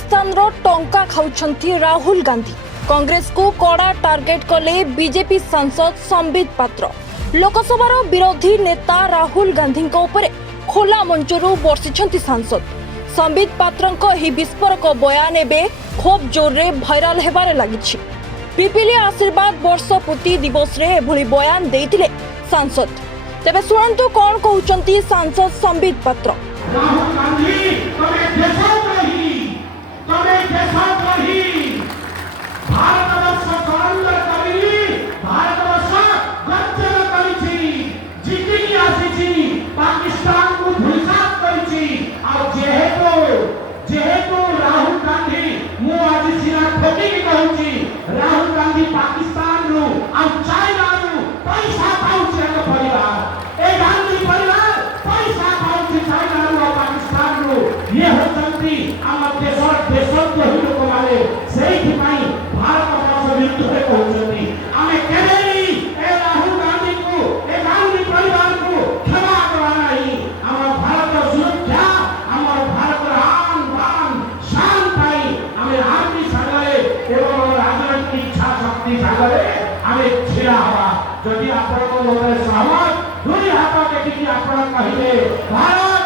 पाकिस्तान रो टंका खाउछंती राहुल गांधी। कांग्रेस को कड़ा टार्गेट कले बीजेपी सांसद संबित पात्र। लोकसभार विरोधी नेता राहुल गांधी ऊपर खोला मंचरू बर्षिछंती सांसद। संबित पात्रंक ही विस्फोरक बयान एबे खूब जोर रे भाइराल हेबारे लागिछि। पिपिली आशीर्वाद वर्ष पूर्ति दिवस रे एभली बयान देइतिले सांसद। तेबे सुनंतु कोन कहउचंती सांसद संबित पात्र। राहुल गांधी तमे देशद्रोही, तमे देशद्रोही। भारतवर्ष कलंक करी, भारतवर्ष गर्जन करिछि, जितिकी आसिछि, पाकिस्तान को धुलसात करिछि। आ जेहेतु राहुल गांधी मु आज सिना ठोकी कहउछि, राहुल गांधी पाकिस्तान रू आ चाइना रू पैसा पाउछि एक परिवार। ए गांधी परिवार पैसा पाउछि चाइना रू आ पाकिस्तान रू। ये होचंती हमर देशद्रोही लोक माने सेहि पई भारत वर्ष विरुद्ध रे कहउछंती। आमे केबेई ए राहुल गांधी को ए गांधी परिवार को क्षमा करना ही हमर भारत सुरक्षा, हमर भारत आन बान शान पाई आमे आर्मी सागरे एवं राजनीतिक इच्छा शक्ति सागरे आमे छिड़ा हवा। जदि आपण को मोरे सहमत दुई हाथ देखि आपण कहिले भारत